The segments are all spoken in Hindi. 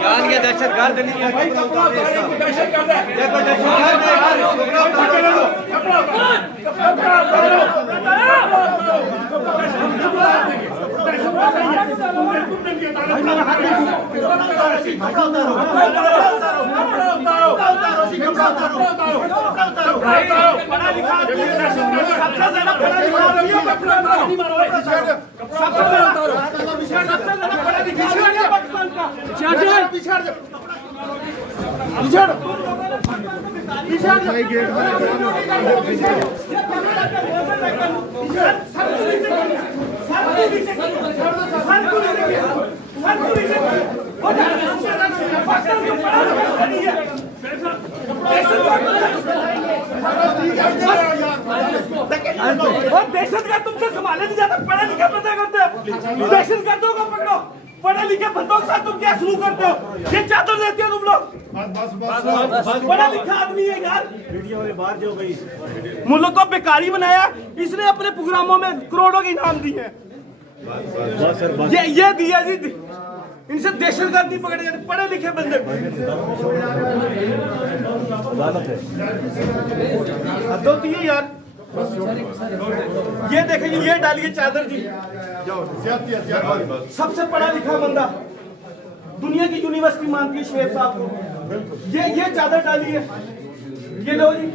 जान के दहशत गर्द नहीं है भाई, कपड़ा उतारो, दहशत गर्द है, ये कोई दहशत गर्द नहीं है, कपड़ा उतारो, पढ़ा लिखा सबसे ज्यादा पढ़ा लिखा पाकिस्तान का दहशतगर्द तुमसे संभाले नहीं जाता, पढ़े लिखे बंदे करते हो, दहशतगर्दों को पकड़ो, पढ़े लिखे बंदों के साथ तुम क्या सलूक करते हो? ये चादर देते हो तुम लोग, पढ़ा लिखा आदमी है यार, वीडियो में बाहर जाओ भाई, मुल्क को बेकारी बनाया, इसने अपने प्रोग्रामों में करोड़ों के इनाम दिए, ये दिया जी, इनसे दहशतगर्द नहीं पकड़े जाते, पढ़े लिखे बंदे। हद होती है यार, ये देखिए, ये डालिए चादर जी, सबसे पढ़ा लिखा बंदा, दुनिया की यूनिवर्सिटी मानती है शेख साहब को, ये चादर डालिए, ये लो जी,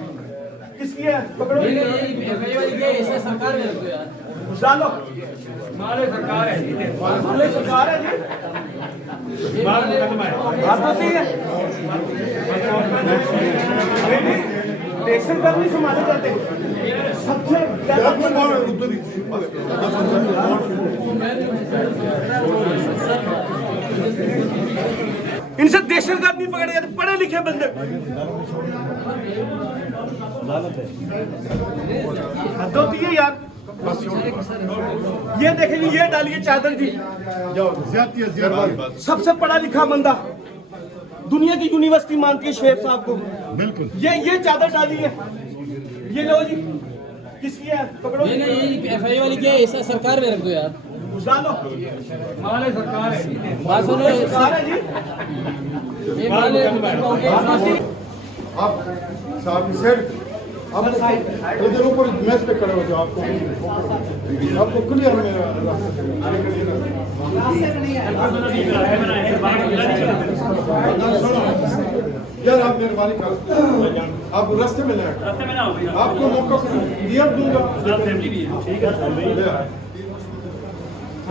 किसकी है? पकड़ो, सरकार डालो, हमारे सरकार है जी, बात होती है, दहशतगर्द नहीं संभाले जाते, सबसे इनसे दहशतगर्द नहीं पकड़े जाते, पढ़े लिखे बंदे। हद होती है यार, ये देखिए, ये डालिए चादर जी, सबसे पढ़ा लिखा बंदा, दुनिया की यूनिवर्सिटी मानती है शेख साहब को, बिल्कुल, ये चादर डालिए, ये लो जी, किसकी है? पकड़ो, एफआई वाली क्या है? ऐसा सरकार में रख दो यार, डालो, हमारे सरकार है, बात सुनो, सरकार है जी, आप साहब सेठ, आप इधर ऊपर मैच पे खड़े हो जाओ, आपको क्लियर में यार, आप मेहरबानी कर, आप रास्ते में ले, आपको मौका दिया दूंगा, ठीक है,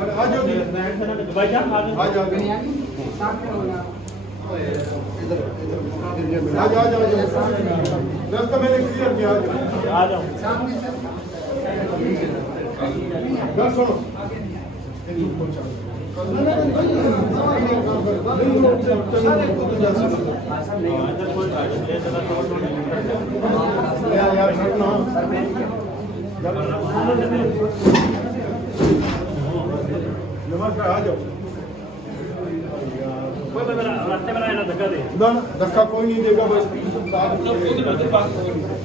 आ जाओ, आ जाओ, रास्ता मैंने क्लियर किया, आ जाओ, सुनो, नमस्कार, आ जाओ, रास्ते में आया ना, धक्का दे ना, धक्का कोई नहीं देगा, बस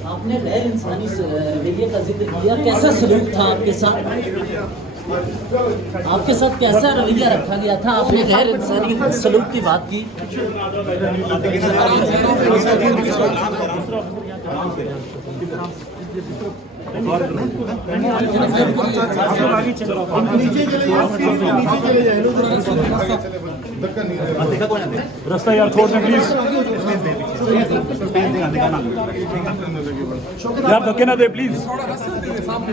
आपने गैर इंसानी रवैये का जिक्र किया, कैसा सलूक था आपके साथ? आपके साथ कैसा रवैया रखा गया था? आपने गैर इंसानी सलूक की बात की, रास्ता यार छोड़ दें प्लीज यार, धक्के ना दे प्लीज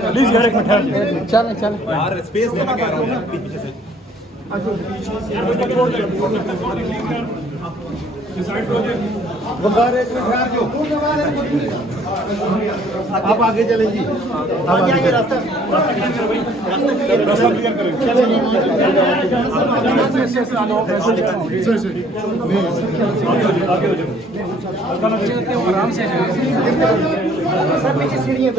प्लीज यार, एक मिनट ठहर, चले यार स्पेस देना कह रहा हूं मैं पीछे से, आप आगे चले जी, आप आगे रास्ता क्लियर करें, आराम से सीढ़ियाँ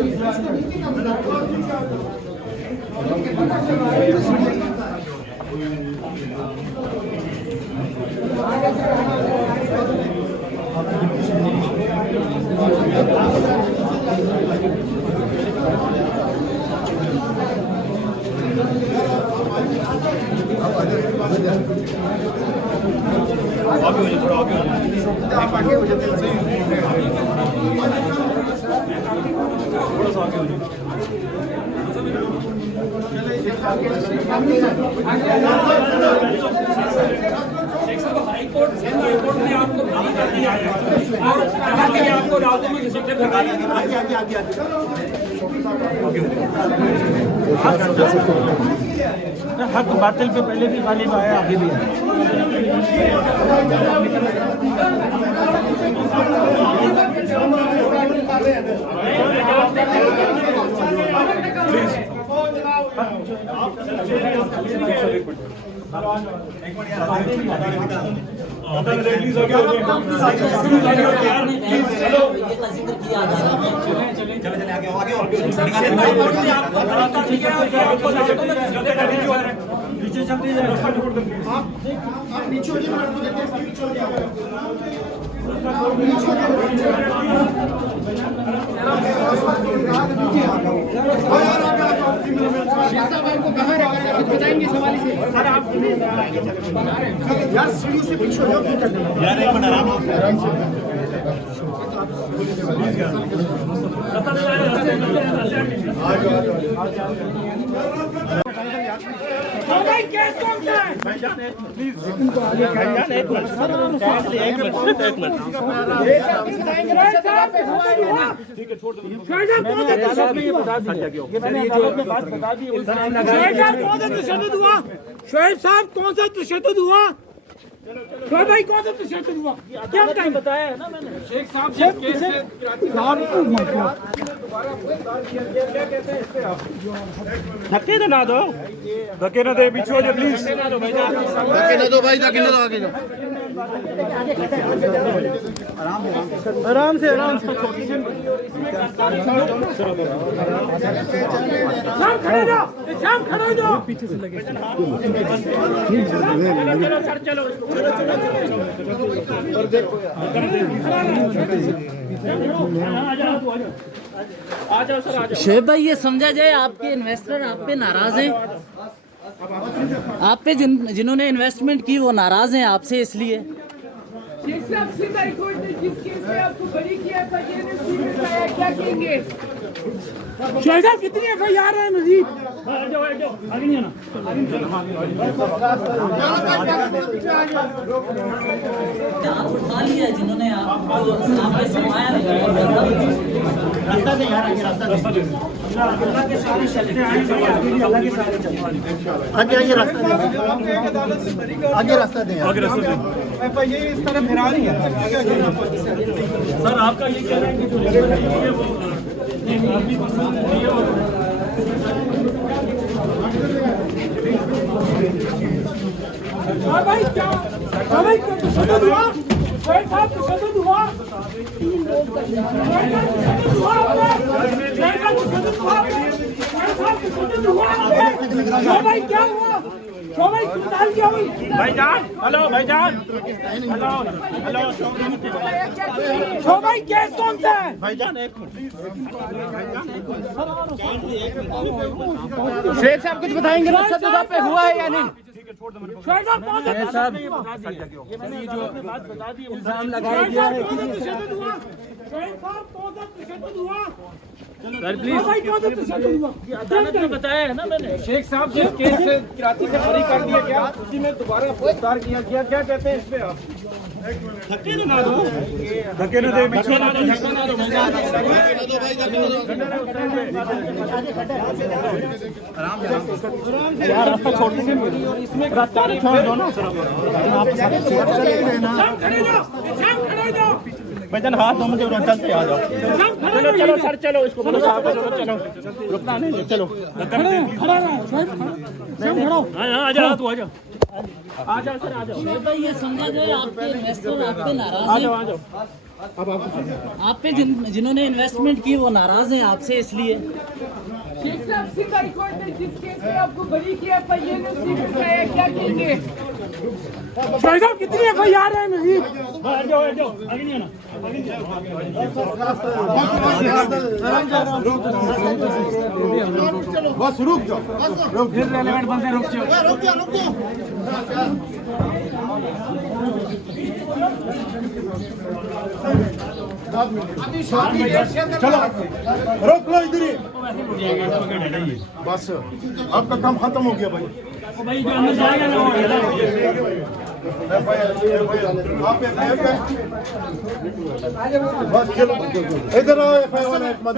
हाईकोर्ट ने आपको बरी कर दिया है और कहा कि आपको रातों में घसीट कर हक बातिल पे पहले भी गालिब आया, आगे भी है। पीछे चलते जाए, आप पीछे हो जाइए, पीछे हो जाइए। बताएंगे सवाल से यार, सीढ़ी से पीछे हो जाओ यार, एक मिनट आराम से। शोएब साहब कौन सा तशद्दुद हुआ? शोएब भाई कौन सा तशद्दुद हुआ? क्या टाइम बताया है ना मैंने। शेख साहब धक्के तो ना दो, धक्के ना दे, पीछे हो जाओ प्लीज। धक्के ना दो भाई, धक्के ना दो, आगे जाओ। आराम से, आराम से। शाम खड़े जाओ, शाम खड़े जाओ। पीछे से लगे सर चलो, आ जाओ सर, आ जाओ। शोएब भाई, ये समझा जाए आपके इन्वेस्टर आप पे नाराज हैं? आप पे जिन्होंने इन्वेस्टमेंट की वो नाराज हैं आपसे, इसलिए? शेख साहब, सिंध हाई कोर्ट ने जिस केस में आपको बरी किया था, ये बताया, क्या कहेंगे? शेख साहब, कितनी FIR है मजीद? आगे नहीं आना। आप उठा लिया जिन्होंने आपको आप पे सरमाया रास्ता दे यार, आगे रास्ता दे। आगे आगे रास्ता दे, आगे रास्ता दे, आगे रास्ता दे। ये इस तरह फिरा रही है सर। आपका ये कह रहे हैं कि जो वो भाई क्या भाई तशद्दुद हुआ? शेख साहब तशद्दुद हुआ? शेख साहब तशद्दुद हुआ? शेख साहब तशद्दुद हुआ? शेख साहब तशद्दुद हुआ? शो भाई क्या हुआ? शो भाई सुल्तान क्या हुई? भाईजान, हेलो भाईजान, हेलो हेलो। शो भाई केस कौन सा है? भाईजान एक मिनट, शेख साहब कुछ बताएंगे ना, तशद्दुद आप पे हुआ है या नहीं? शेख साहब कौन सा इल्जाम लगाया गया है कि तशद्दुद हुआ? शेख साहब कौन सा तशद्दुद हुआ? सर प्लीज, भाई कौन सा तशद्दुद हुआ? अदालत में बताया है ना मैंने। शेख साहब जिस केस से कराची से बरी कर दिया गया, उसी में दोबारा गिरफ्तार किया गया। क्या कहते हैं इस पे आप? धक्के तो ना दो, धक्के ना दे, पीछे ना दो, धक्का ना दो, यार रास्ता छोड़ दीजिए, इसमें रास्ता छोड़ दो ना। खड़े जाओ, खड़े जाओ। भाईजान हाथ दो मुझे, चलते आ जाओ। चलो चलो सर, चलो इसको बोलो साहब को, चलो रुकना नहीं, चलो आ जाओ, तू आ जाओ, आ जाओ सर, आ जाओ। शोएब भाई, ये समझा जाए आपके इन्वेस्टर आप पे नाराज हैं? आ जाओ। आप पे जिन्होंने इन्वेस्टमेंट की वो नाराज हैं आपसे, इसलिए? शेख साहब, सिंध हाई कोर्ट ने जिस केस में आपको बरी किया था, ये बताया, क्या कहेंगे? शेख साहब कितनी FIR है मजीद? आगे नहीं आना, बस रुक जाओ, फिर रेलेवेंट बंदे रुक जाओ। रुक जाओ। चलो रोक लो इधर ही बस आपका काम खत्म हो गया भाई भाई जो अंदर जाएगा ना वो आप बस चलो इधर आओ FIR वाला एक मत